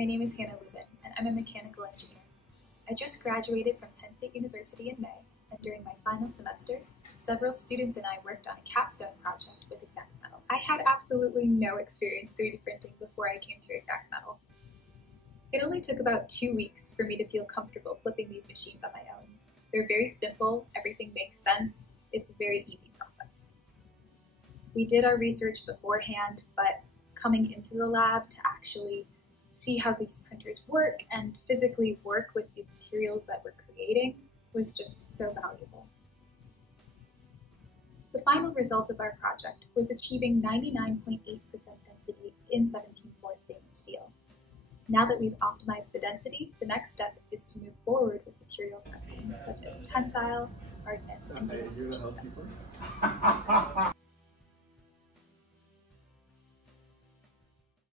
My name is Hannah Lubin, and I'm a mechanical engineer. I just graduated from Penn State University in May, and during my final semester, several students and I worked on a capstone project with Xact Metal. I had absolutely no experience 3D printing before I came to Xact Metal. It only took about 2 weeks for me to feel comfortable flipping these machines on my own. They're very simple, everything makes sense, it's a very easy process. We did our research beforehand, but coming into the lab to actually see how these printers work and physically work with the materials that we're creating was just so valuable. The final result of our project was achieving 99.8% density in 17/4 stainless steel. Now that we've optimized the density, the next step is to move forward with material testing such as tensile, hardness, and